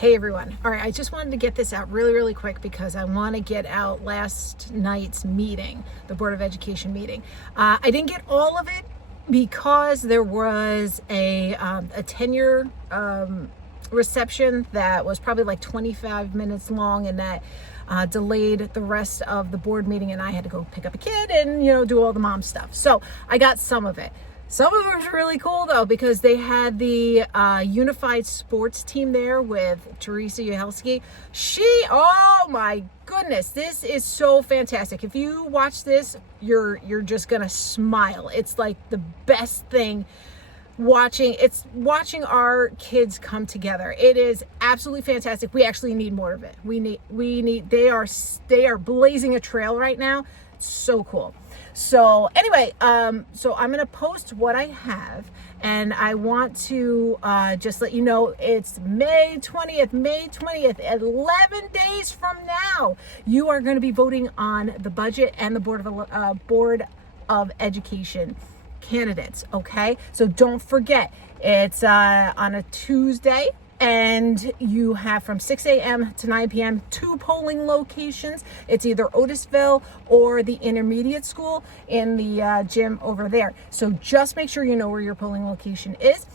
Hey everyone. All right, I just wanted to get this out really quick because I want to get out last night's meeting, the Board of Education meeting. I didn't get all of it because there was a tenure reception that was probably like 25 minutes long, and that delayed the rest of the board meeting, and I had to go pick up a kid and do all the mom stuff. So I got some of it. Some of it was really cool though, because they had the unified sports team there with Teresa Yahelski. Oh my goodness, this is so fantastic. If you watch this, you're just gonna smile. It's like the best thing watching our kids come together. It is absolutely fantastic. We actually need more of it. They are blazing a trail right now. It's so cool. So anyway, so I'm gonna post what I have, and I want to just let you know it's May 20th, 11 days from now. You are going to be voting on the budget and the Board of Education candidates. Okay, so don't forget, it's on a Tuesday, and you have from 6 a.m. to 9 p.m. 2 polling locations. It's either Otisville or the intermediate school in the gym over there. So just make sure you know where your polling location is.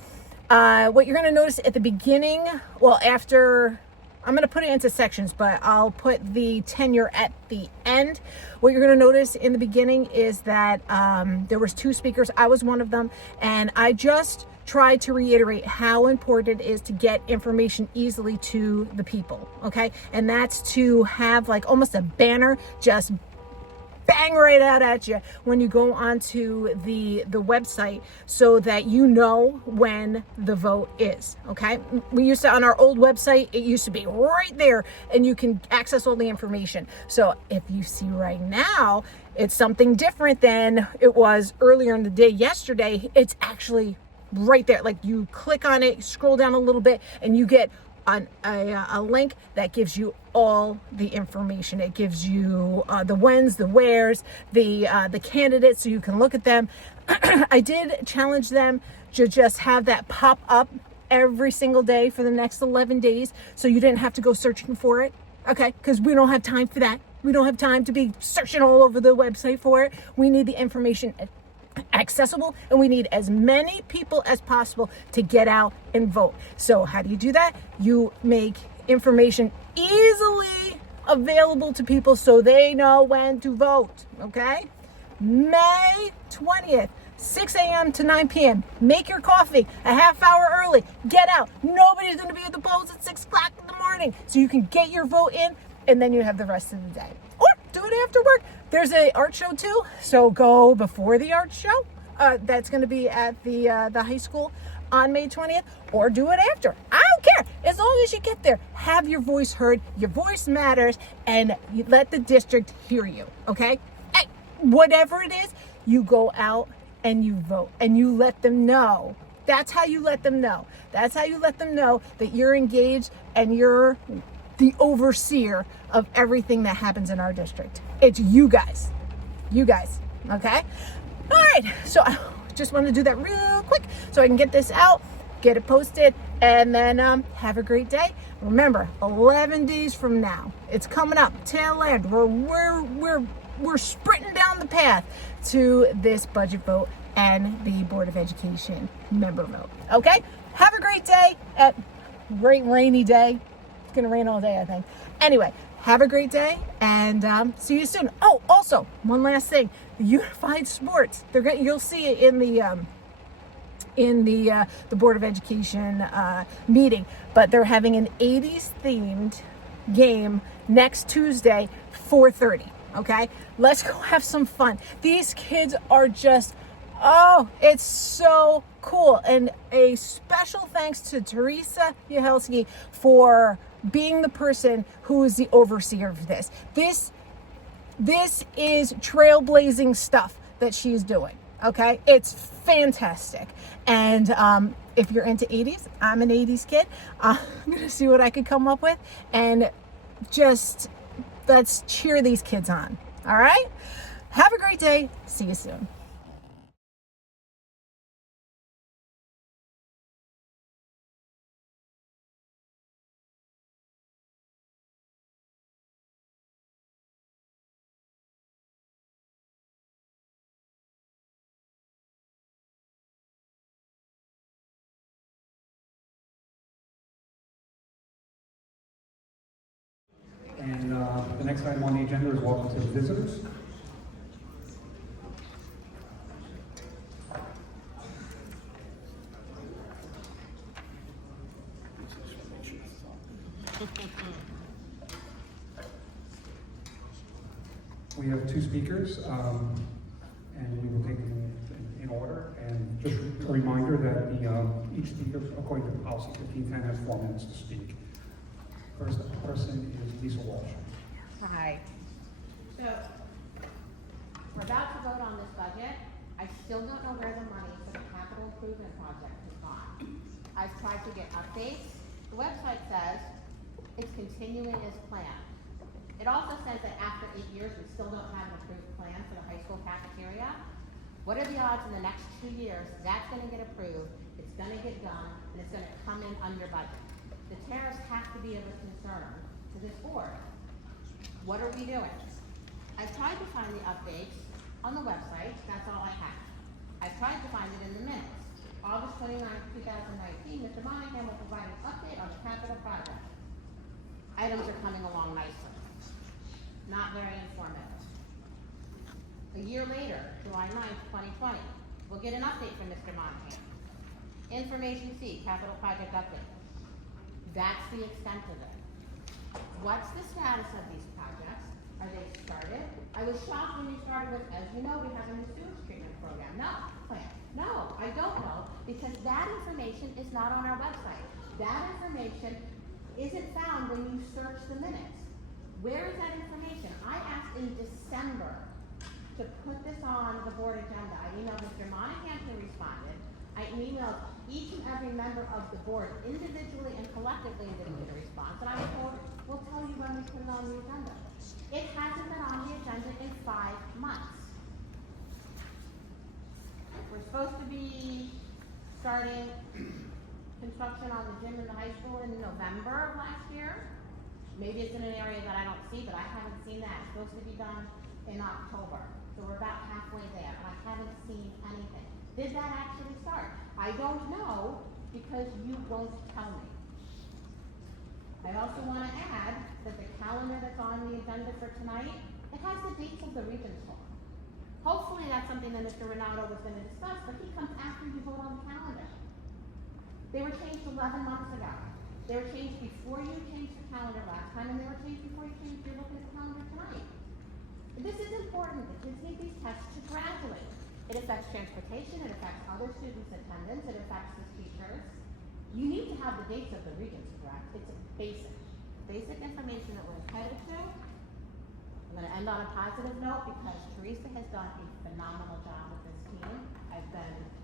What you're going to notice at the beginning, after, I'm going to put it into sections, but I'll put the tenure at the end. What you're going to notice in the beginning is that there was 2 speakers. I was one of them, and I just tried to reiterate how important it is to get information easily to the people, okay? And that's to have like almost a banner just bang right out at you when you go onto the website, so that you know when the vote is. Okay, we used to, on our old website, it used to be right there and you can access all the information. So if you see right now, it's something different than it was earlier in the day yesterday. It's actually right there. Like, you click on it, scroll down a little bit, and you get a link that gives you all the information. It gives you the whens, the wheres, the candidates, so you can look at them. I did challenge them to just have that pop up every single day for the next 11 days, so you didn't have to go searching for it. Okay, because we don't have time for that. We don't have time to be searching all over the website for it. We need the information accessible, and we need as many people as possible to get out and vote. So how do you do that? You make information easily available to people so they know when to vote. Okay, May 20th, 6 a.m. to 9 p.m. Make your coffee a half hour early. Get out. Nobody's going to be at the polls at 6 o'clock in the morning, so you can get your vote in, and then you have the rest of the day. Or do it after work. There's an art show too, so go before the art show. That's going to be at the high school on May 20th, or do it after. I don't care. As long as you get there, have your voice heard. Your voice matters, and you let the district hear you, okay? Hey, whatever it is, you go out and you vote, and you let them know. That's how you let them know. That's how you let them know that you're engaged and you're the overseer of everything that happens in our district. It's you guys, okay? All right, so I just want to do that real quick so I can get this out, get it posted, and then have a great day. Remember, 11 days from now, it's coming up, tail end. We're sprinting down the path to this budget vote and the Board of Education member vote. Okay, have a great day. Great rainy day. It's gonna rain all day, I think. Anyway, have a great day, and see you soon. Oh, also, one last thing: the unified sports. You'll see it in the Board of Education meeting, but they're having an 80s themed game next Tuesday, 4:30. Okay, let's go have some fun. These kids are just, oh, it's so cool. And a special thanks to Teresa Yahelski for being the person who is the overseer of this. This is trailblazing stuff that she's doing. Okay, it's fantastic. And if you're into 80s, I'm an 80s kid. I'm gonna see what I could come up with, and just let's cheer these kids on. All right, have a great day. See you soon. And the next item on the agenda is welcome to the visitors. We have two speakers, and we will take them in order. And just a reminder that each speaker, according to policy 1510, has 4 minutes to speak. First person is Lisa Walsh. Hi. So, we're about to vote on this budget. I still don't know where the money for the capital improvement project has gone. I've tried to get updates. The website says it's continuing as planned. It also says that after 8 years, we still don't have an approved plan for the high school cafeteria. What are the odds in the next 2 years that's gonna get approved, it's gonna get done, and it's gonna come in under budget? The tariffs have to be of a concern to this board. What are we doing? I've tried to find the updates on the website, that's all I have. I've tried to find it in the minutes. August 29, 2019, Mr. Monahan will provide an update on the capital project. Items are coming along nicely. Not very informative. A year later, July 9th, 2020, we'll get an update from Mr. Monahan. Information C, capital project update. That's the extent of it. What's the status of these projects? Are they started? I was shocked when you started with, as you know, we have a new sewage treatment program. No, I don't know, because that information is not on our website. That information isn't found when you search the minutes. Where is that information? I asked in December to put this on the board agenda. I emailed Mr. Monahan, who responded. I emailed each and every member of the board individually and collectively and didn't get a response. And I was told, we'll tell you when we put it on the agenda. It hasn't been on the agenda in 5 months. We're supposed to be starting construction on the gym in the high school in November of last year. Maybe it's in an area that I don't see, but I haven't seen that. It's supposed to be done in October. So we're about halfway there, and I haven't seen anything. Did that actually start? I don't know, because you won't tell me. I also want to add that the calendar that's on the agenda for tonight, it has the dates of the Regents Hall. Hopefully that's something that Mr. Renato was going to discuss, but he comes after you vote on the calendar. They were changed 11 months ago. They were changed before you changed the calendar last time, and they were changed before you changed your look at the calendar tonight. This is important. The kids need these tests to graduate. It affects transportation, it affects other students' attendance, it affects the teachers. You need to have the dates of the Regents correct. It's basic information that we're entitled to. I'm going to end on a positive note because Teresa has done a phenomenal job with this team. I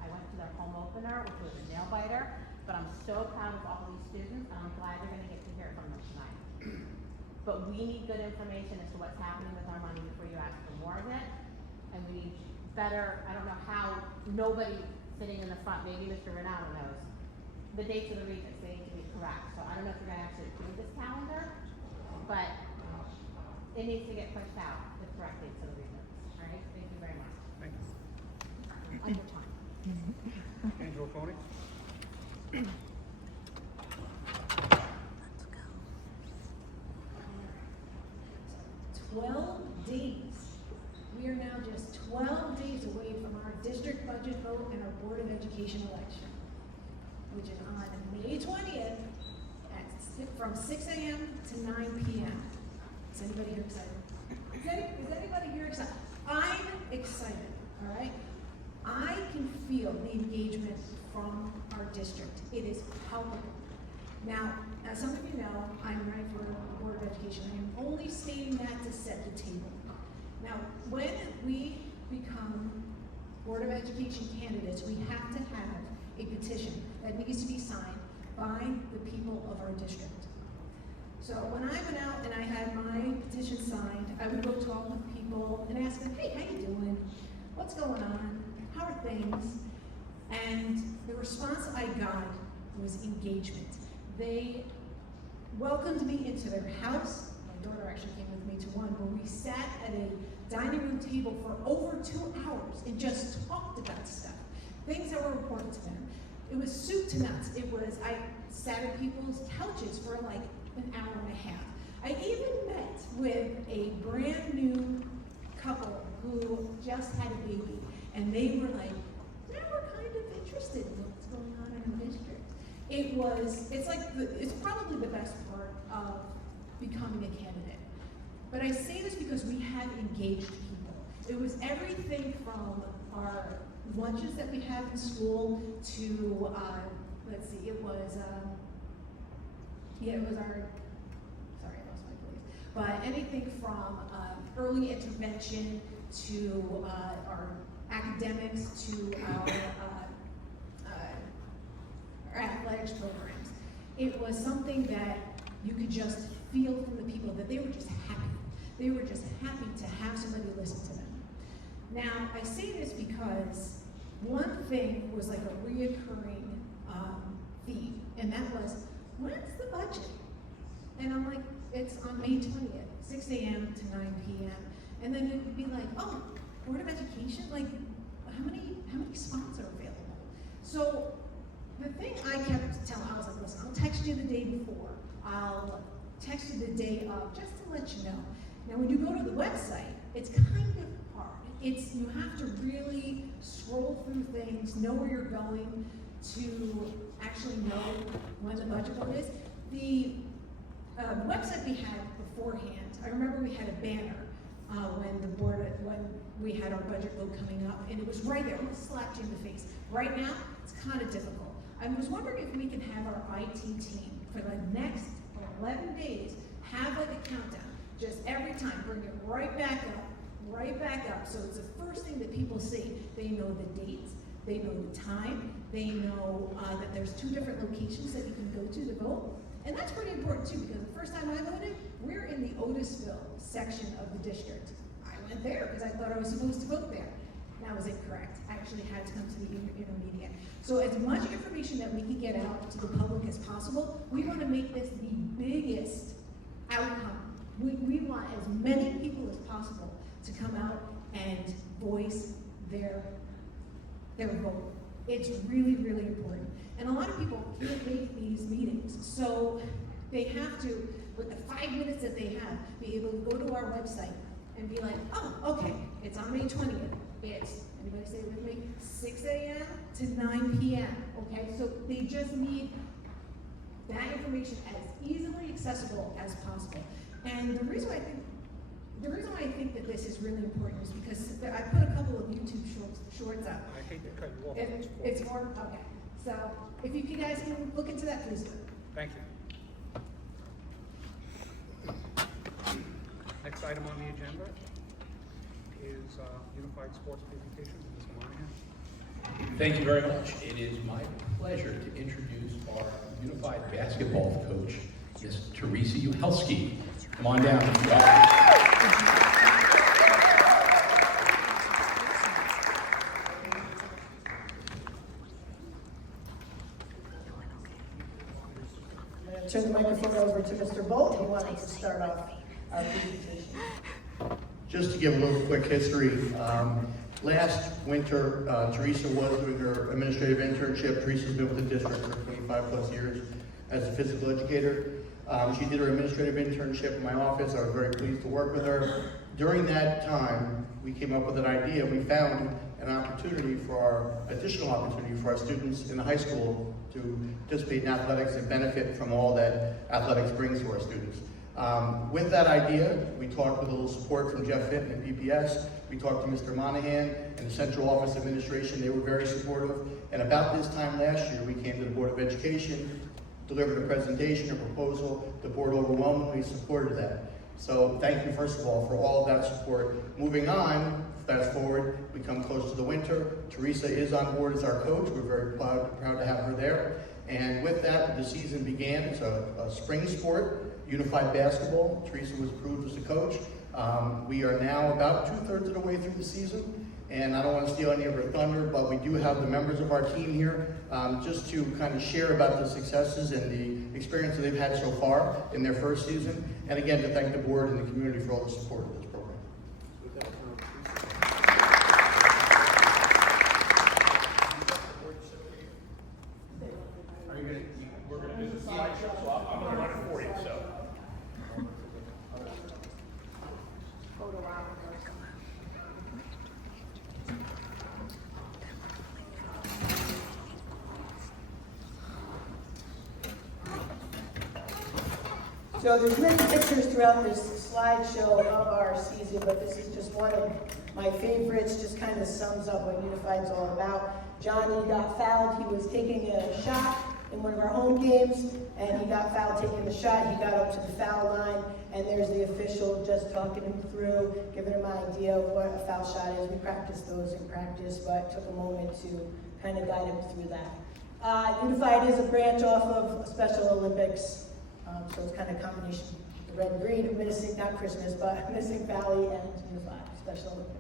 went to their home opener, which was a nail biter. But I'm so proud of all these students, and I'm glad they're going to get to hear from them tonight. But we need good information as to what's happening with our money before you ask for more of it. And we need better, I don't know how, nobody sitting in the front, maybe Mr. Renato knows, the dates of the Regents, they need to be correct. So I don't know if you're going to actually approve this calendar, but it needs to get pushed out, the correct dates of the Regents. All right, thank you very much. Thank you. Under time. Angela Coney. Let's go. 12 days. We are now just 12 days away from our district budget vote and our Board of Education election, which is on May 20th from 6 a.m. to 9 p.m. Is anybody here excited? Is anybody here excited? I'm excited, all right? I can feel the engagement from our district. It is palpable. Now, as some of you know, I'm running for the Board of Education. I am only stating that to set the table. Now, when we become Board of Education candidates, we have to have a petition that needs to be signed by the people of our district. So when I went out and I had my petition signed, I would go talk with people and ask them, hey, how you doing? What's going on? How are things? And the response I got was engagement. They welcomed me into their house. My daughter actually came with me to one where we sat at a dining room table for over 2 hours and just talked about stuff, things that were important to them. It was soup to nuts. I sat at people's couches for like an hour and a half. I even met with a brand new couple who just had a baby, and they were like, now we're kind of interested in what's going on in our district. It's probably the best part of becoming a candidate. But I say this because we had engaged people. It was everything from our lunches that we had in school to, let's see, it was our, sorry, I lost my place. But anything from early intervention to our academics to our athletics programs. It was something that you could just feel from the people that they were just happy. They were just happy to have somebody listen to them. Now, I say this because one thing was like a reoccurring theme, and that was, when's the budget? And I'm like, it's on May 20th, 6 a.m. to 9 p.m. And then it'd be like, oh, Board of Education, like, how many spots are available? So the thing I kept telling, I was like, listen, I'll text you the day before. I'll text you the day of, just to let you know. Now, when you go to the website, it's kind of hard. You have to really scroll through things, know where you're going to actually know when the budget vote is. The website we had beforehand, I remember we had a banner when we had our budget vote coming up, and it was right there, almost slapped you in the face. Right now, it's kind of difficult. I was wondering if we could have our IT team for the next 11 days have like a countdown, just every time, bring it right back up, so it's the first thing that people see. They know the dates, they know the time, they know that there's 2 different locations that you can go to vote. And that's pretty important too, because the first time I voted, we're in the Otisville section of the district. I went there because I thought I was supposed to vote there. That was incorrect. I actually had to come to the intermediate. So as much information that we can get out to the public as possible, we want to make this the biggest outcome. We want as many people as possible to come out and voice their vote. It's really, really important. And a lot of people can't make these meetings, so they have to, with the 5 minutes that they have, be able to go to our website and be like, oh, okay, it's on May 20th. It's, anybody say it with me, 6 a.m. to 9 p.m., okay? So they just need that information as easily accessible as possible. And the reason why I think that this is really important is because I put a couple of YouTube shorts up. I hate to cut you off. It's more, okay. So if you guys can look into that, please do. Thank you. Next item on the agenda is Unified Sports presentation. Mr. Monahan. Thank you very much. It is my pleasure to introduce our Unified Basketball coach, Ms. Teresa Uhelski. Come on down. Turn the microphone over to Mr. Bolt. He wanted to start off our presentation. Just to give a little quick history, last winter, Teresa was doing her administrative internship. Teresa's been with the district for 25 plus years as a physical educator. She did her administrative internship in my office. I was very pleased to work with her. During that time, we came up with an idea. We found an additional opportunity for our students in the high school to participate in athletics and benefit from all that athletics brings to our students. With that idea, we talked with a little support from Jeff Fitton and PPS. We talked to Mr. Monahan and the Central Office Administration. They were very supportive. And about this time last year, we came to the Board of Education, delivered a presentation, a proposal. The board overwhelmingly supported that. So thank you, first of all, for all of that support. Moving on, fast forward, we come close to the winter. Teresa is on board as our coach. We're very proud to have her there. And with that, the season began. It's a spring sport, Unified Basketball. Teresa was approved as the coach. We are now about 2/3 of the way through the season. And I don't want to steal any of her thunder, but we do have the members of our team here just to kind of share about the successes and the experience that they've had so far in their first season. And again, to thank the board and the community for all the support of this program. We're going to do the slideshow, so I'm going to run it for you. So, So there's many pictures throughout this slideshow of our season, but this is just one of my favorites, just kind of sums up what Unified's all about. Johnny got fouled. He was taking a shot in one of our home games, and he got fouled taking the shot. He got up to the foul line, and there's the official just talking him through, giving him an idea of what a foul shot is. We practiced those in practice, but took a moment to kind of guide him through that. Unified is a branch off of Special Olympics, so it's kind of a combination of the red and green of Minisink, not Christmas, but Minisink Valley and Unified Special Olympics.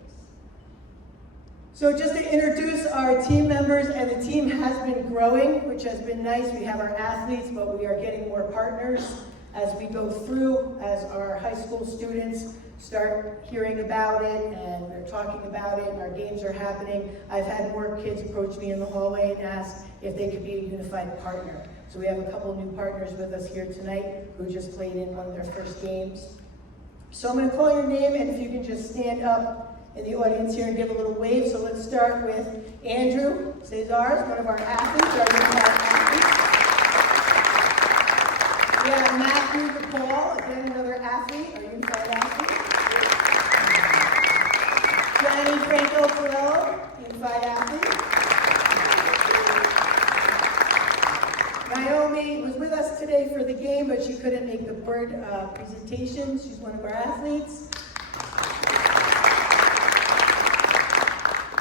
So just to introduce our team members, and the team has been growing, which has been nice. We have our athletes, but we are getting more partners as we go through, as our high school students start hearing about it and we're talking about it and our games are happening. I've had more kids approach me in the hallway and ask if they could be a Unified partner. So we have a couple new partners with us here tonight who just played in one of their first games. So I'm going to call your name, and if you can just stand up in the audience here and give a little wave. So let's start with Andrew Cesars, one of our athletes, our Unified athletes. We have Matthew DePaul, again another athlete, our Unified athlete. Johnny Franco Perello, Unified athlete. Naomi was with us today for the game, but she couldn't make the board presentation. She's one of our athletes.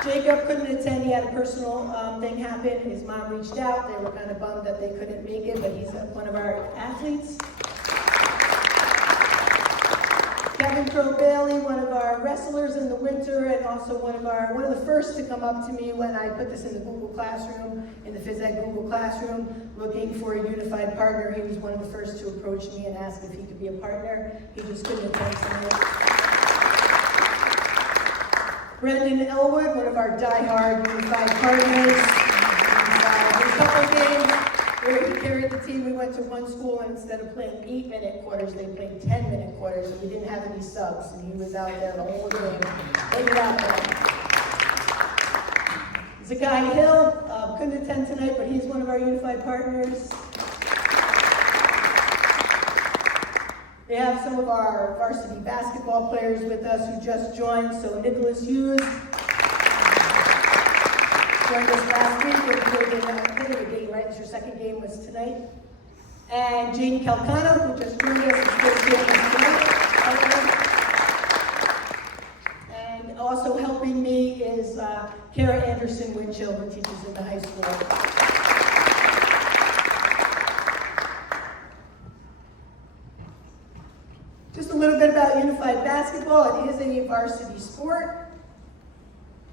Jacob couldn't attend. He had a personal thing happen. His mom reached out. They were kind of bummed that they couldn't make it, but he's one of our athletes. Kevin Crow-Bailey, one of our wrestlers in the winter, and also one of the first to come up to me when I put this in the Google Classroom, in the phys ed Google Classroom, looking for a Unified partner. He was one of the first to approach me and ask if he could be a partner. He just couldn't attend tonight. Brendan Elwood, one of our die-hard Unified partners. There's a couple games where he carried the team. We went to one school, and instead of playing 8-minute quarters, they played 10-minute quarters, and we didn't have any subs, and he was out there the whole game. Take it out there. Zakai Hill couldn't attend tonight, but he's one of our Unified partners. We have some of our varsity basketball players with us who just joined. So Nicholas Hughes joined us last week. We played in a game, right? It's your second game was tonight. And Jane Calcano, who just joined us, is first game tonight. And also helping me is Kara Anderson Winchell, who teaches in the high school. Just a little bit about Unified basketball. It is a varsity sport.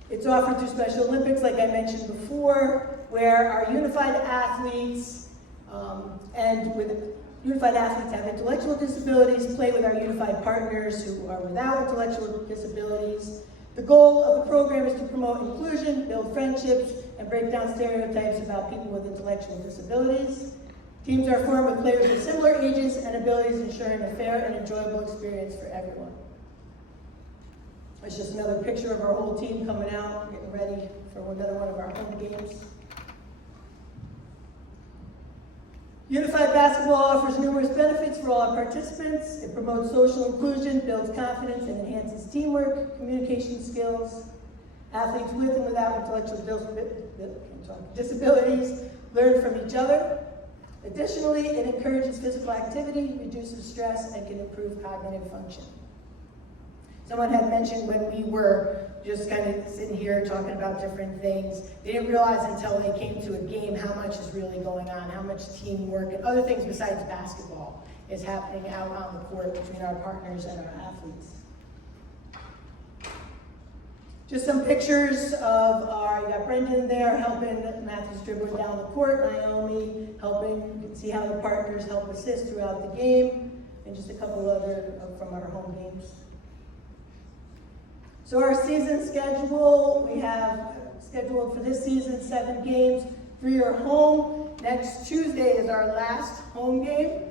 It's offered through Special Olympics, like I mentioned before, where our Unified athletes and with Unified athletes have intellectual disabilities, play with our Unified partners who are without intellectual disabilities. The goal of the program is to promote inclusion, build friendships, and break down stereotypes about people with intellectual disabilities. Teams are formed with players of similar ages and abilities, ensuring a fair and enjoyable experience for everyone. It's just another picture of our whole team coming out, getting ready for another one of our home games. Unified basketball offers numerous benefits for all our participants. It promotes social inclusion, builds confidence, and enhances teamwork, communication skills. Athletes with and without intellectual disabilities learn from each other. Additionally, it encourages physical activity, reduces stress, and can improve cognitive function. Someone had mentioned when we were just kind of sitting here talking about different things, they didn't realize until they came to a game how much is really going on, how much teamwork and other things besides basketball is happening out on the court between our partners and our athletes. Just some pictures of you got Brendan there helping Matthew's dribbling down the court, Naomi helping, you can see how the partners help assist throughout the game, and just a couple other from our home games. So our season schedule, we have scheduled for this season 7 games, 3 are home. Next Tuesday is our last home game.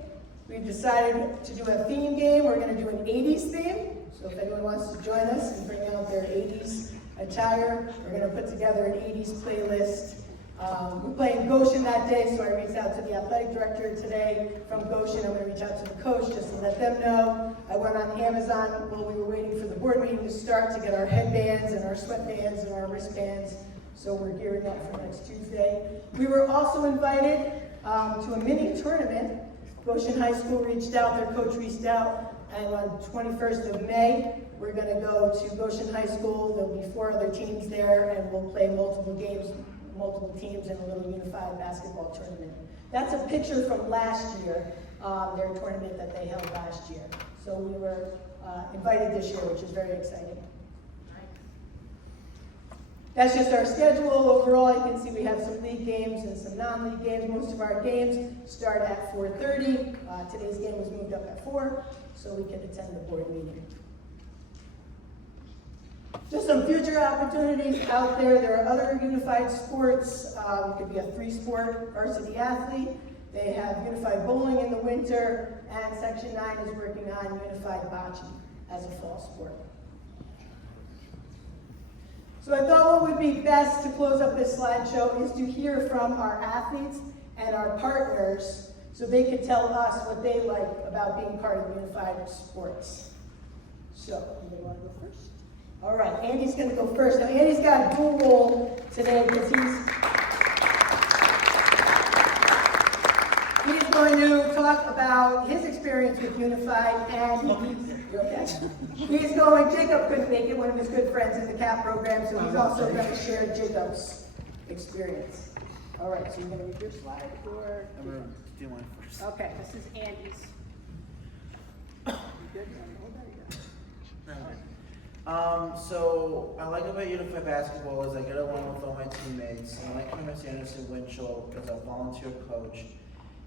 We've decided to do a theme game. We're going to do an 80s theme. So if anyone wants to join us and bring out their 80s attire, we're going to put together an 80s playlist. We're playing Goshen that day, so I reached out to the athletic director today from Goshen. I'm going to reach out to the coach just let them know. I went on Amazon while we were waiting for the board meeting to start to get our headbands and our sweatbands and our wristbands. So we're gearing up for next Tuesday. We were also invited to a mini tournament. Goshen High School reached out, their coach reached out, and on 21st of May, we're gonna go to Goshen High School. There'll be 4 other teams there, and we'll play multiple games, multiple teams in a little unified basketball tournament. That's a picture from last year, their tournament that they held last year. So we were invited this year, which is very exciting. That's just our schedule. Overall, you can see we have some league games and some non-league games. Most of our games start at 4:30. Today's game was moved up at 4, so we can attend the board meeting. Just some future opportunities out there. There are other unified sports. You could be a 3-sport varsity athlete. They have unified bowling in the winter, and Section 9 is working on unified bocce as a fall sport. So I thought what would be best to close up this slideshow is to hear from our athletes and our partners so they could tell us what they like about being part of unified sports. So, anybody want to go first? All right, Andy's going to go first. Now, Andy's got a dual role today because he's going to talk about his experience with Unified, and Jacob couldn't make it, one of his good friends in the CAP program, so he's also going to share Jacob's experience. All right, so you're going to read your slide, or? I'm going to do mine first. Okay, this is Andy's. You good? So I like about Unified Basketball is I get along with all my teammates. I like Miss Anderson Winchell as a volunteer coach,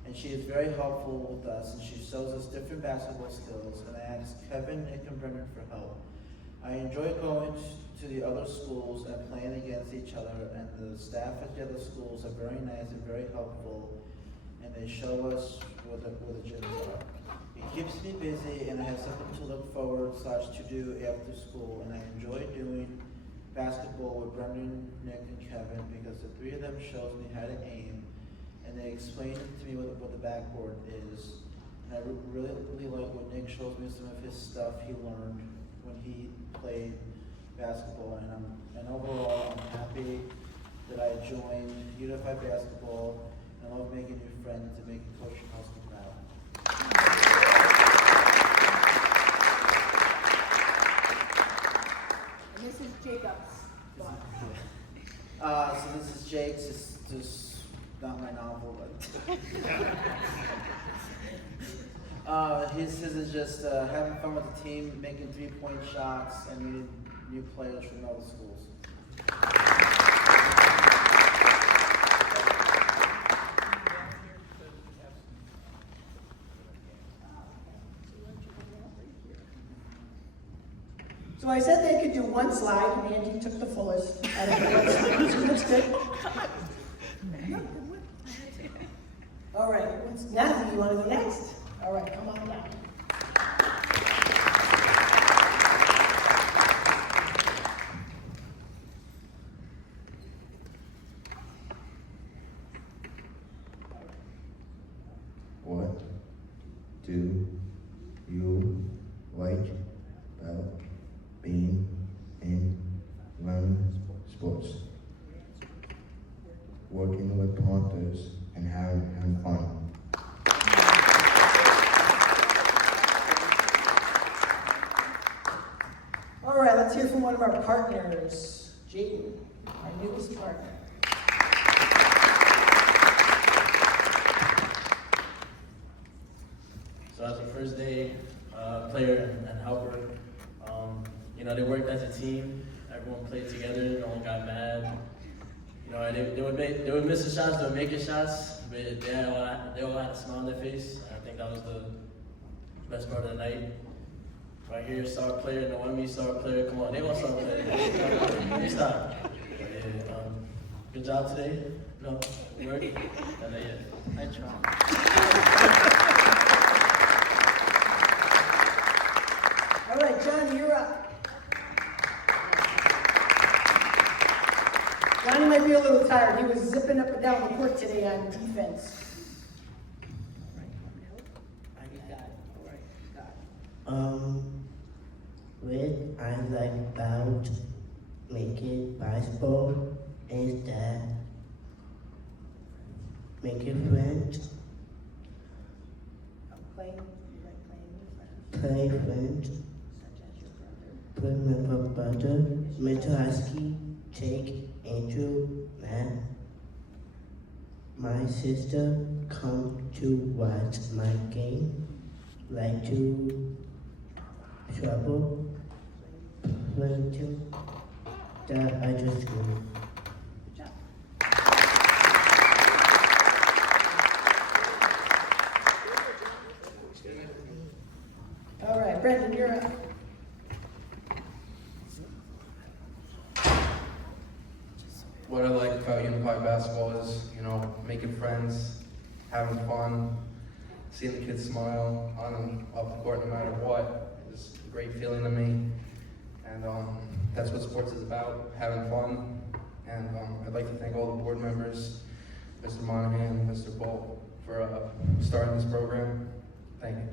and she is very helpful with us, and she shows us different basketball skills. And I ask Kevin, Nick, and Brendan for help. I enjoy going to the other schools and playing against each other, and the staff at the other schools are very nice and very helpful, and they show us where the gyms are. It keeps me busy, and I have something to look forward / to do after school, and I enjoy doing basketball with Brendan, Nick, and Kevin because the 3 of them shows me how to aim, and they explain to me what the backboard is. And I really like when Nick shows me some of his stuff he learned when he played basketball, and overall I'm happy that I joined Unified Basketball, and I love making new friends and making Coach Husky proud. And this is Jacob's. So this is Jake's. It's just not my novel, but his is just having fun with the team, making 3-point shots, and meeting new players from other schools. So I said they could do one slide, and Andy took the fullest out of the one slide, so that's good. All right, Natalie, you want to go next? All right, come on down. What do you like about being in learning sports? Working with partners and having fun. All right, let's hear from one of our partners, Jaden, our newest partner. So as a first day player and helper, they worked as a team. Everyone played together. No one got mad. They would miss the shots. They would make the shots, but they all had a smile on their face. And I think that was the best part of the night. Right here, star player, Noemi, star player. Come on, they all star players. They stop. Good job today. No work. And I try. All right, Johnny, you're up. Johnny might be a little tired. He was zipping up and down the court today on defense. You got it. All right, got What I like about making basketball is that making friends, Playing, you like playing with friends, play friends such as your brother. with my brother, Mr. Husky, Jake, Andrew, Matt. My sister come to watch my game, like to trouble, play to that I just do. Good job. All right, Brendan, you're up. What I like about Unified Basketball is, making friends, having fun, seeing the kids smile on and off the court no matter what. It's a great feeling to me. And that's what sports is about, having fun. And I'd like to thank all the board members, Mr. Monahan, Mr. Bolt, for starting this program. Thank you.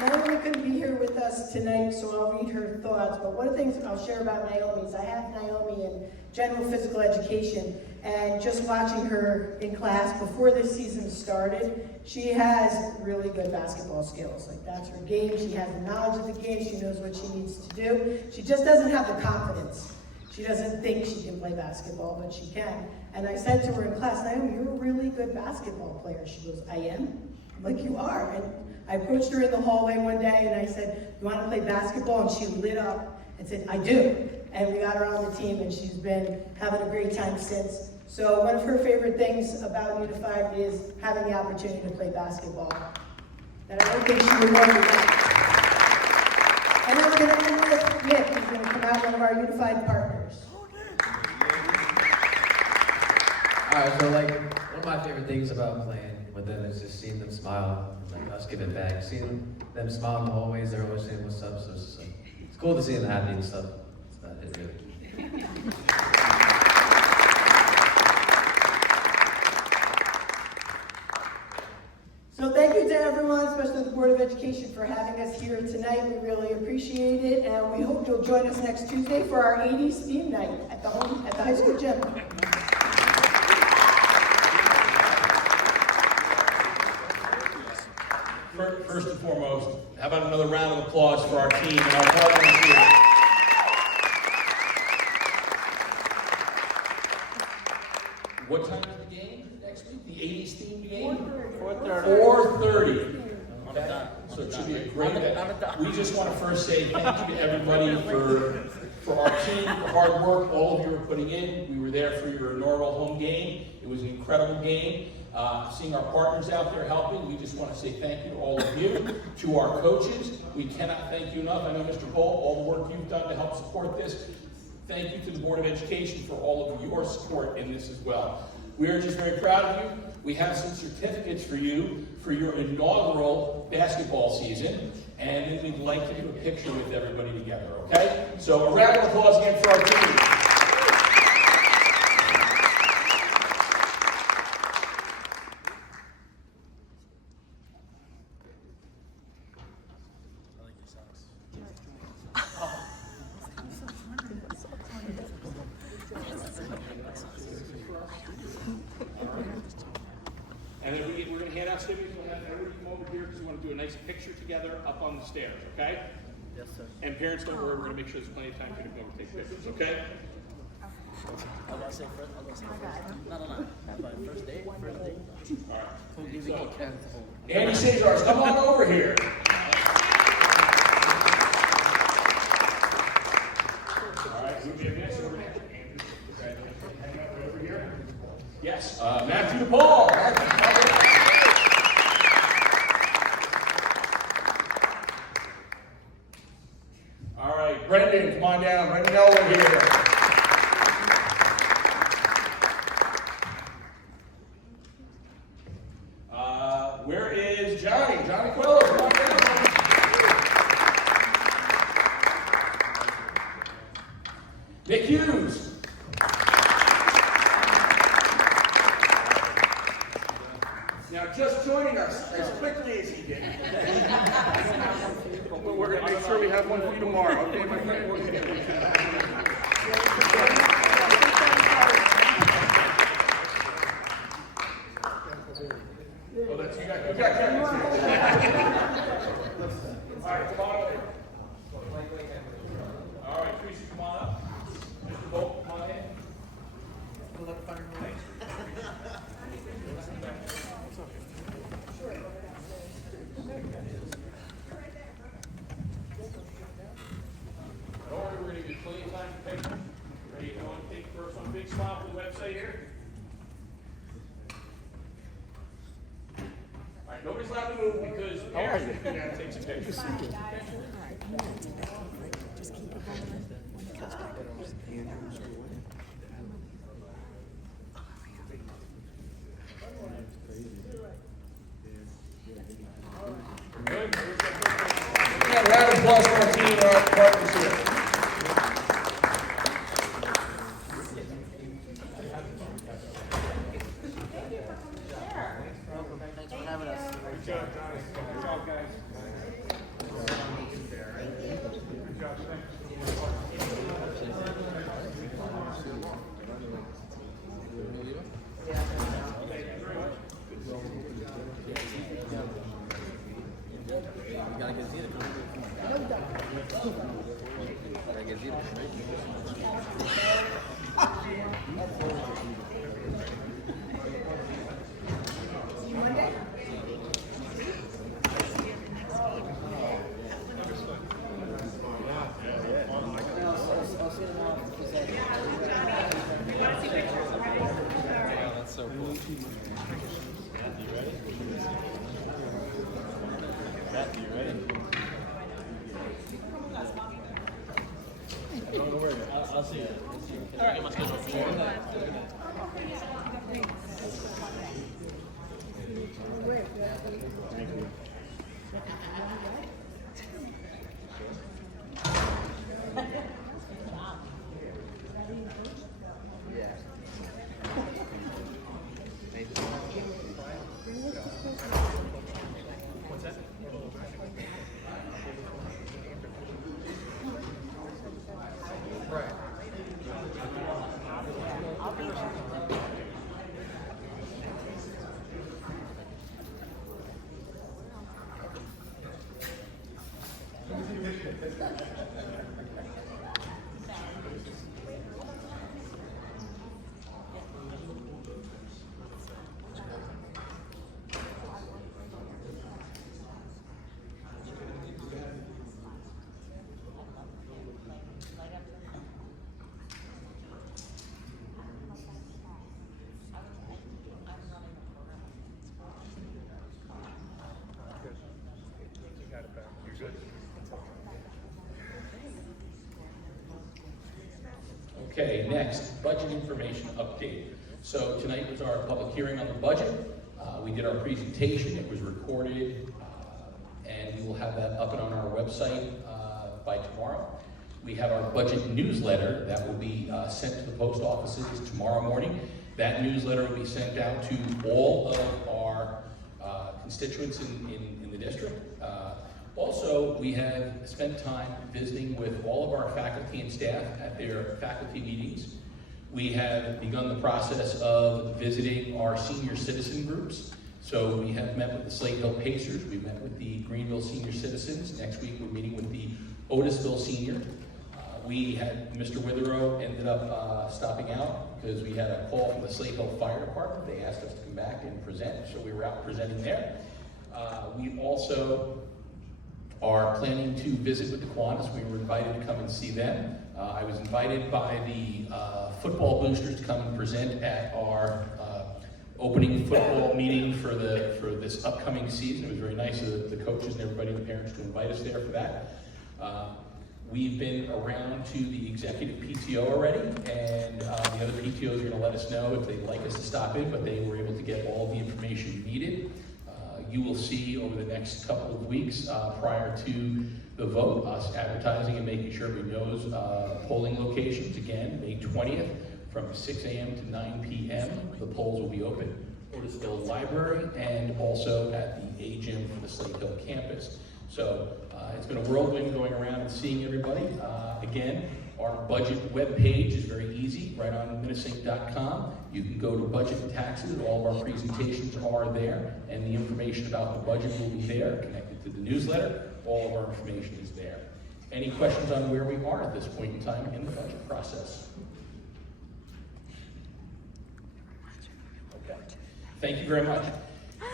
Naomi couldn't be here with us tonight, so I'll read her thoughts. But one of the things I'll share about Naomi is I have Naomi in general physical education, and just watching her in class before this season started, she has really good basketball skills. Like, that's her game. She has the knowledge of the game. She knows what she needs to do. She just doesn't have the confidence. She doesn't think she can play basketball, but she can. And I said to her in class, Naomi, you're a really good basketball player. She goes, I am? I'm like, you are. And I approached her in the hallway one day and I said, you want to play basketball? And she lit up and said, I do. And we got her on the team and she's been having a great time since. So one of her favorite things about Unified is having the opportunity to play basketball. And I don't think she would want to do that. And then we're going to end with Nick, who's going to come out, one of our Unified partners. Alright, so like, one of my favorite things about playing with them is just seeing them smile, and like us give it back. Seeing them smile in the hallways, they're always saying what's up, so it's cool to see them happy and stuff. That's about it, really. So thank you to everyone, especially the Board of Education, for having us here tonight. We really appreciate it, and we hope you'll join us next Tuesday for our 80s theme night at the high school gym. First and foremost, how about another round of applause for our team and our partners here? What time is the game next week? The 80s themed game? 4:30. Okay. So it should be a great day. We just want to first say thank you to everybody for our team, the hard work all of you are putting in. We were there for your inaugural home game. It was an incredible game. Seeing our partners out there helping, we just want to say thank you to all of you. To our coaches, we cannot thank you enough. I know, Mr. Bolt, all the work you've done to help support this. Thank you to the Board of Education for all of your support in this as well. We are just very proud of you. We have some certificates for you for your inaugural basketball season, and then we'd like to do a picture with everybody together, okay? So a round of applause again for our team. And then we're going to hand out stickers. We'll have everybody come over here because we want to do a nice picture together up on the stairs, okay? Yes, sir. And parents, don't worry, we're going to make sure there's plenty of time for you to go over and take pictures, okay? I'm gonna say first. No. But first date. All right. So, Andy Cesars, come on over here. All right, we'll be a mess over here. Andrew, congratulations. Hang out over here. Yes, Matthew DePaul. All right, Brendan, come on down. Brendan Elwood here. Where is Johnny? Johnny Queller, come on down. Nick Hughes. Now, just joining us as quickly as he did. We're going to make sure we have one for you tomorrow. Okay, my friend? We're gonna get one. Oh, that's you got Kevin. All right, come on over. All right, Teresa, come on up. Mr. Bolt, come on in. Thanks. Don't worry, we're going to give you plenty of time to pick. Ready to go and take first one big smile for the website here. All right, nobody's allowed to move because Eric's going to go down and take some pictures. Good. Yeah, round of applause for our team and our partners here. I'll see you. Okay, next, budget information update. So tonight was our public hearing on the budget. We did our presentation, it was recorded, and we will have that up and on our website by tomorrow. We have our budget newsletter that will be sent to the post offices tomorrow morning. That newsletter will be sent out to all of our constituents in the district. Also, we have spent time visiting with all of our faculty and staff at their faculty meetings. We have begun the process of visiting our senior citizen groups. So we have met with the Slate Hill Pacers, we met with the Greenville Senior Citizens. Next week we're meeting with the Otisville Senior. We had Mr. Witherow ended up stopping out because we had a call from the Slate Hill Fire Department. They asked us to come back and present, so we were out presenting there. We also are planning to visit with the Kiwanis. We were invited to come and see them. I was invited by the football boosters to come and present at our opening football meeting for this upcoming season. It was very nice of the coaches and everybody and the parents to invite us there for that. We've been around to the executive PTO already, and the other PTOs are going to let us know if they'd like us to stop in, but they were able to get all the information needed. You will see over the next couple of weeks prior to the vote, us advertising and making sure everybody knows polling locations. Again, May 20th from 6 a.m. to 9 p.m. The polls will be open. Otis Hill Library, and also at the A Gym for the Slate Hill campus. So it's been a whirlwind going around and seeing everybody. Again, our budget webpage is very easy, right on Minnesink.com. You can go to budget and taxes, all of our presentations are there, and the information about the budget will be there, connected to the newsletter. All of our information is there. Any questions on where we are at this point in time in the budget process? Okay. Thank you very much.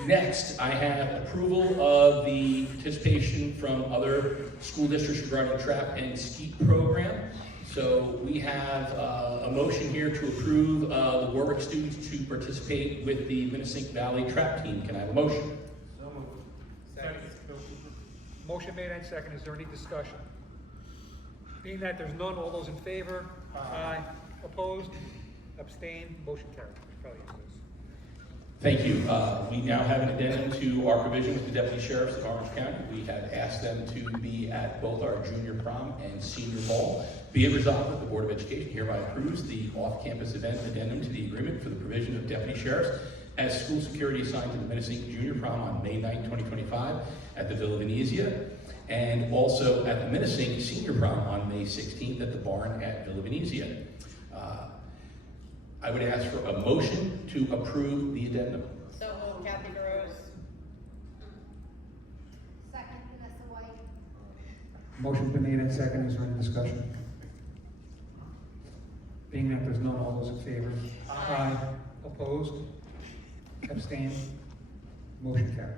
Next, I have approval of the participation from other school districts regarding the trap and skeet program. So we have a motion here to approve the Warwick students to participate with the Minnesink Valley trap team. Can I have a motion? So moved. Second. Motion made and second. Is there any discussion? Being that there's none, all those in favor? Aye. Opposed? Abstained? Motion carried. Probably use this. Thank you. We now have an addendum to our provision with the deputy sheriffs of Orange County. We have asked them to be at both our junior prom and senior ball. Be it resolved that the Board of Education hereby approves the off-campus event addendum to the agreement for the provision of deputy sheriffs as school security assigned to the Minnesink Junior Prom on May 9, 2025 at the Villa Venezia, and also at the Minnesink Senior Prom on May 16th at the barn at Villa Venezia. I would ask for a motion to approve the addendum. So moved, Kathy DeRose. Second, Vanessa White. Motion's been made and second. Is there any discussion? Being that there's none, all those in favor? Aye. Opposed? Abstained? Motion carried.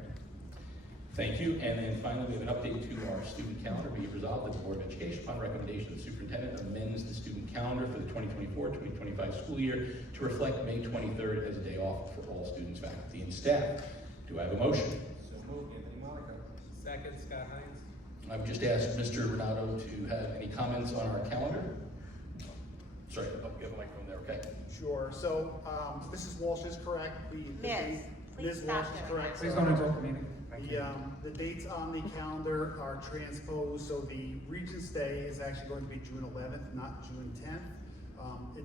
Thank you. And then finally, we have an update to our student calendar. Be it resolved that the Board of Education, upon recommendation of the superintendent, amends the student calendar for the 2024-2025 school year to reflect May 23rd as a day off for all students, faculty, and staff. Do I have a motion? So moved, Anthony Monica. Second, Scott Hines. I would just ask Mr. Renato to have any comments on our calendar. Sorry, you have a microphone there, okay? Sure, so, Mrs. Walsh is correct. Ms. Walsh is correct. Please don't interrupt the meeting. Thank you. The dates on the calendar are transposed, so the Regents Day is actually going to be June 11th, not June 10th. This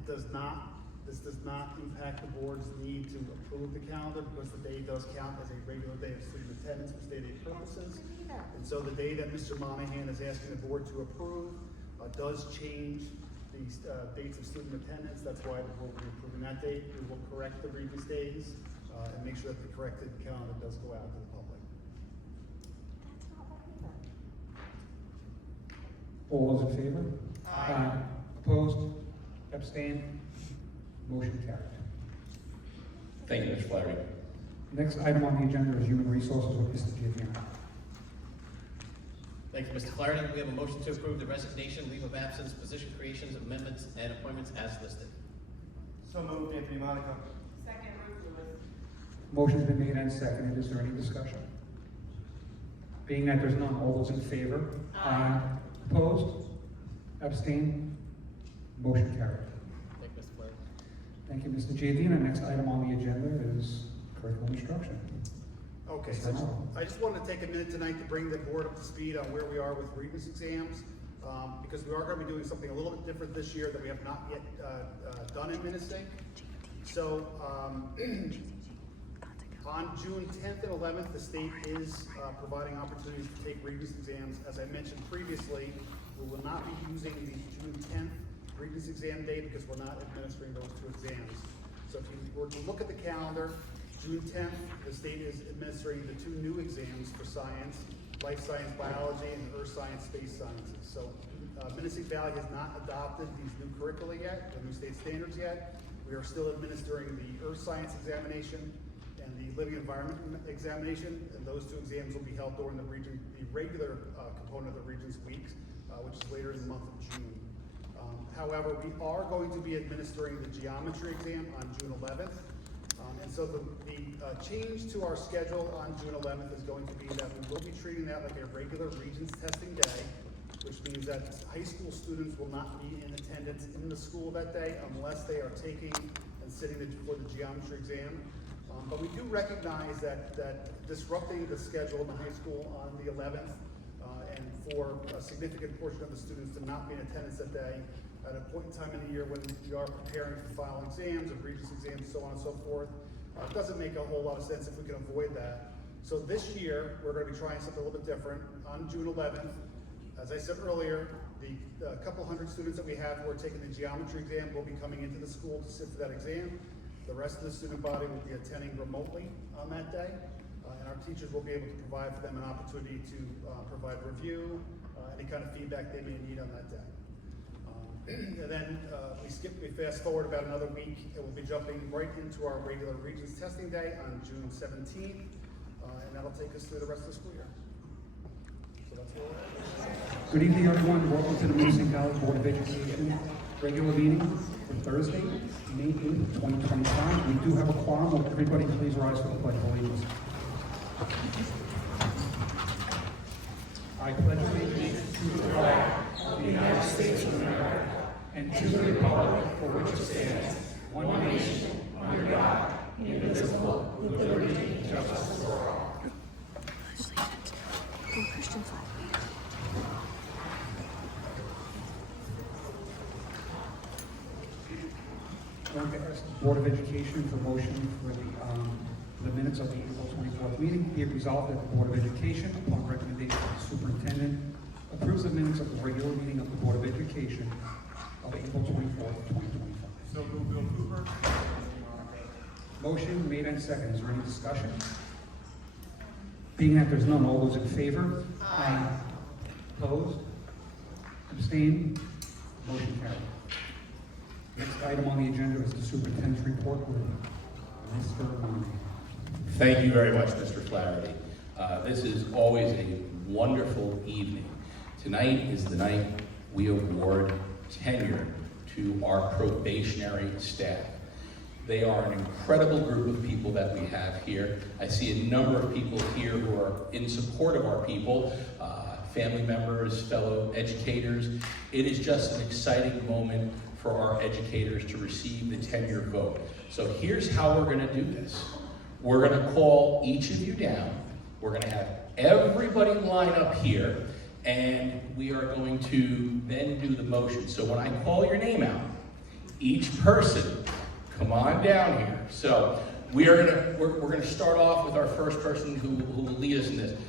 does not impact the board's need to approve the calendar because the day does count as a regular day of student attendance for state aid purposes. And so the day that Mr. Monahan is asking the board to approve does change the dates of student attendance. That's why the board will be approving that date. We will correct the Regents days and make sure that the corrected calendar does go out to the public. All those in favor? Aye. Opposed? Abstained? Motion carried. Thank you, Mr. Flaherty. Next item on the agenda is human resources with Mr. Giovanni. Thank you, Mr. Flaherty. We have a motion to approve the resignation, leave of absence, position creations, amendments, and appointments as listed. So moved, Anthony Monica. Second, Ruth Lewis. Motion's been made and seconded. Is there any discussion? Being that there's none, all those in favor? Aye. Opposed? Abstained? Motion carried. Thank you, Mr. Flaherty. Thank you, Mr. Giardina. Next item on the agenda is curriculum instruction. Okay, so I just wanted to take a minute tonight to bring the board up to speed on where we are with Regents exams, because we are going to be doing something a little bit different this year that we have not yet done in Minnesink. So on June 10th and 11th, the state is providing opportunities to take Regents exams. As I mentioned previously, we will not be using the June 10th Regents exam date because we're not administering those two exams. So if you were to look at the calendar, June 10th, the state is administering the two new exams for science, life science biology, and earth science space sciences. So Minnesink Valley has not adopted these new curricula yet, the new state standards yet. We are still administering the earth science examination and the living environment examination, and those two exams will be held during the regular component of the Regents Week, which is later in the month of June. However, we are going to be administering the geometry exam on June 11th. And so the change to our schedule on June 11th is going to be that we will be treating that like a regular Regents testing day, which means that high school students will not be in attendance in the school that day unless they are taking and sitting for the geometry exam. But we do recognize that disrupting the schedule in the high school on the 11th and for a significant portion of the students to not be in attendance that day at a point in time in the year when we are preparing for final exams and Regents exams, so on and so forth, It doesn't make a whole lot of sense if we can avoid that. So this year, we're gonna be trying something a little bit different. On June 11th, as I said earlier, the couple hundred students that we have who are taking the geometry exam will be coming into the school to sit for that exam. The rest of the student body will be attending remotely on that day. And our teachers will be able to provide for them an opportunity to provide review, any kind of feedback they may need on that day. And then we fast forward about another week, and we'll be jumping right into our regular Regents testing day on June 17th, and that'll take us through the rest of the school year. So that's where we're at. Good evening, everyone. Welcome to the Mason College Board of Education regular meeting for Thursday, May 8th, 2025. We do have a quorum. Will everybody please rise for the Pledge of Allegiance? I pledge allegiance to the flag of the United States of America and to the republic for which it stands, one nation, under God, indivisible, with liberty and justice for all. Going to ask the Board of Education for motion for the minutes of the April 24th meeting. Be it resolved that the Board of Education, upon recommendation of the superintendent, approves the minutes of the regular meeting of the Board of Education of April 24th, 2025. So Bill Cooper. Motion made and seconded. Is there any discussion? Being that there's none, all those in favor? Aye. Opposed? Abstained? Motion carried. Next item on the agenda is the superintendent's report with Mr. Mooney. Thank you very much, Mr. Flaherty. This is always a wonderful evening. Tonight is the night we award tenure to our probationary staff. They are an incredible group of people that we have here. I see a number of people here who are in support of our people, family members, fellow educators. It is just an exciting moment for our educators to receive the tenure vote. So here's how we're gonna do this. We're gonna call each of you down. We're gonna have everybody line up here, and we are going to then do the motion. So when I call your name out, each person, come on down here. So we're gonna start off with our first person who will lead us in this.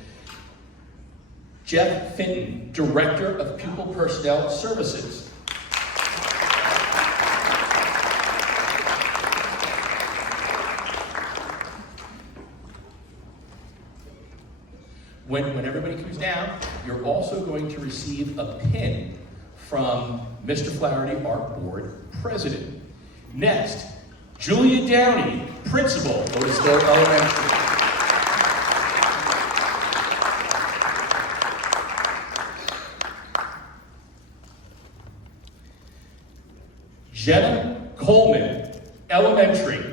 Jeff Fenton, Director of Pupil Personnel Services. When everybody comes down, you're also going to receive a pin from Mr. Flaherty, our board president. Next, Julia Downey, principal, Otisville Elementary. Jenna Coleman, elementary.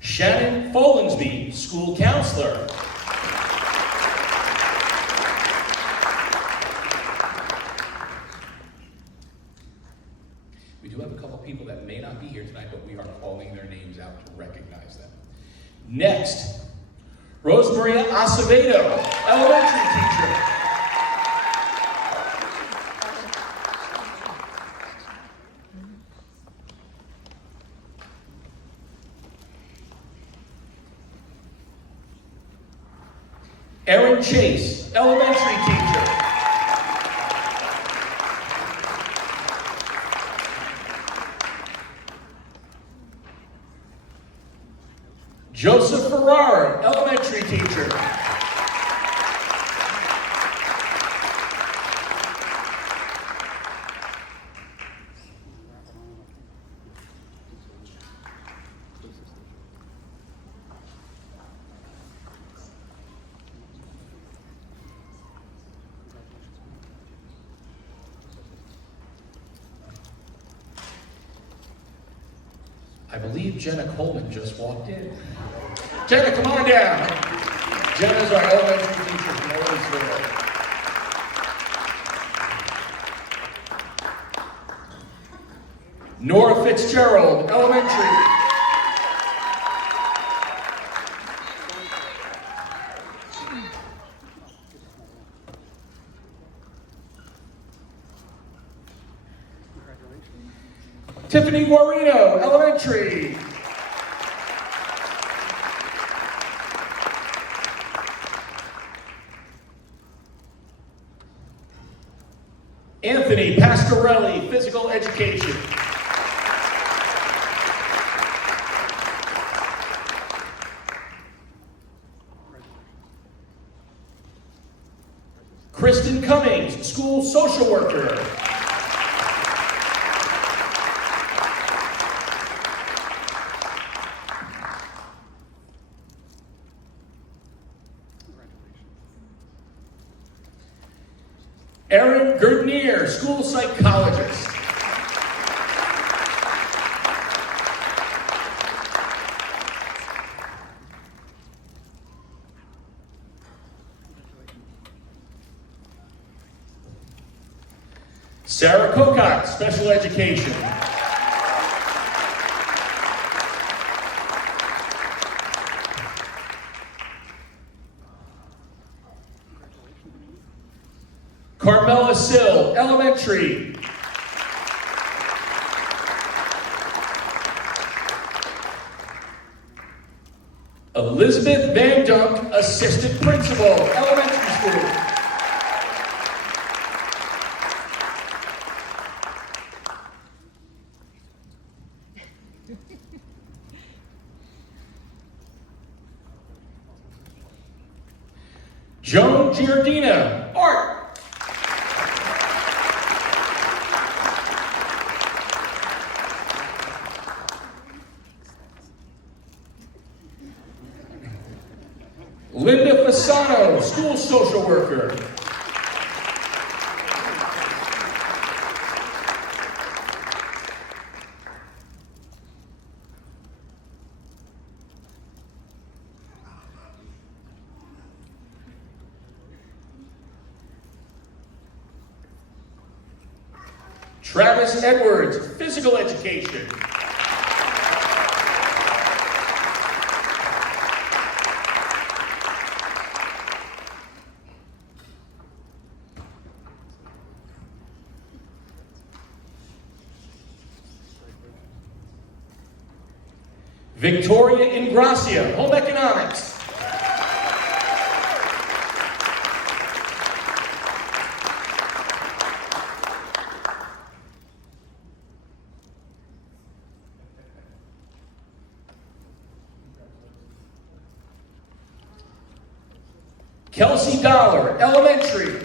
Shannon Folensby, school counselor. We do have a couple people that may not be here tonight, but we are calling their names out to recognize them. Next, Rosemaria Acevedo, elementary teacher. Erin Chase, elementary teacher. Joseph Ferrara, elementary teacher. I believe Jenna Coleman just walked in. Jenna, come on down. Jenna's our elementary teacher from Otisville. Nora Fitzgerald, elementary. Tiffany Guarino, elementary. Anthony Pasquarelli, physical education. Kristen Cummings, school social worker. Erin Gerdnier, school psychologist. Sarah Kokot, special education. Carmela Sill, elementary. Elizabeth Van Dunk, assistant principal, elementary school. Joan Giardina, art. Linda Fasano, school social worker. Travis Edwards, physical education. Victoria Ingracia, home economics. Kelsey Dollar, elementary.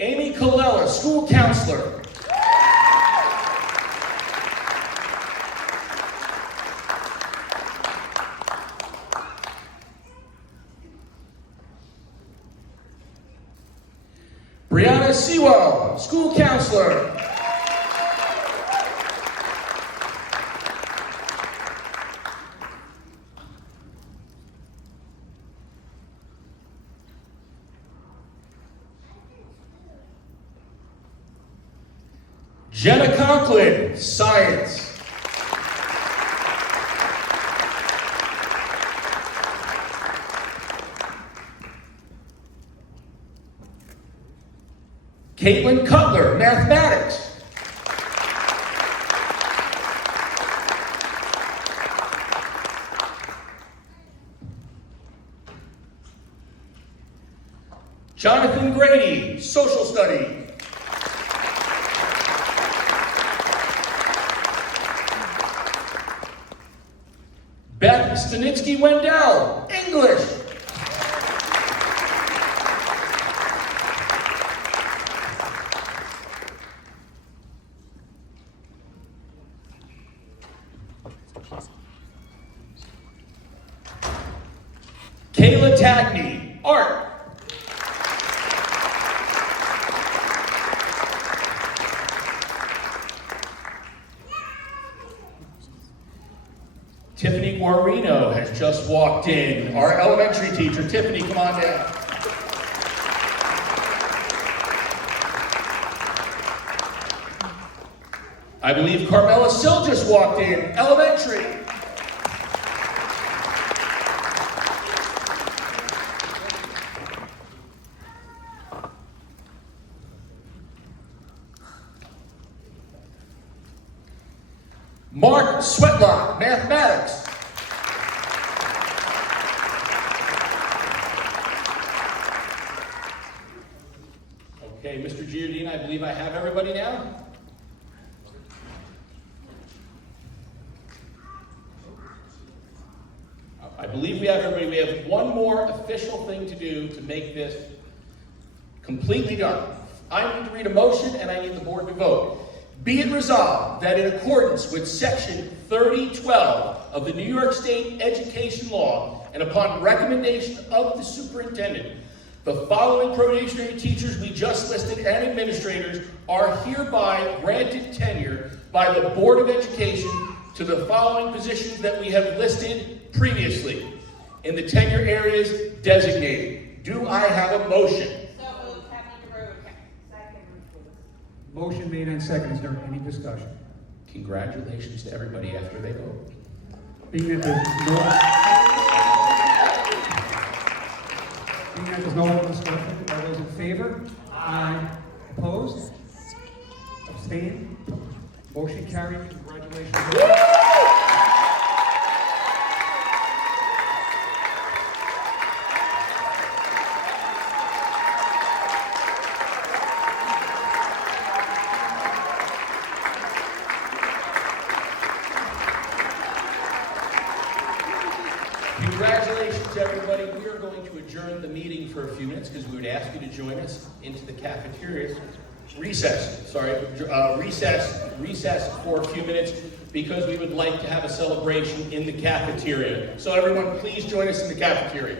Amy Colella, school counselor. Brianna Sewell, school counselor. Jenna Conklin, science. Caitlin Cutler, mathematics. Jonathan Grady, social studies. Beth Stanitsky Wendell, English. Kayla Tagney, art. Tiffany Guarino has just walked in. Our elementary teacher. Tiffany, come on down. I believe Carmela Sill just walked in, elementary. Mark Sweatlock, mathematics. Okay, Mr. Giardina, I believe I have everybody now. I believe we have everybody. We have one more official thing to do to make this completely done. I need to read a motion and I need the board to vote. Be it resolved that in accordance with Section 3012 of the New York State Education Law and upon recommendation of the superintendent, the following probationary teachers we just listed and administrators are hereby granted tenure by the Board of Education to the following positions that we have listed previously in the tenure areas designated. Do I have a motion? Motion made and seconded. Is there any discussion? Congratulations to everybody after they vote. Being that there's no other discussion, all those in favor? Aye. Opposed? Abstained? Motion carried. Congratulations. Congratulations, everybody. We are going to adjourn the meeting for a few minutes because we would ask you to join us into the cafeteria. Recess for a few minutes because we would like to have a celebration in the cafeteria. So everyone, please join us in the cafeteria.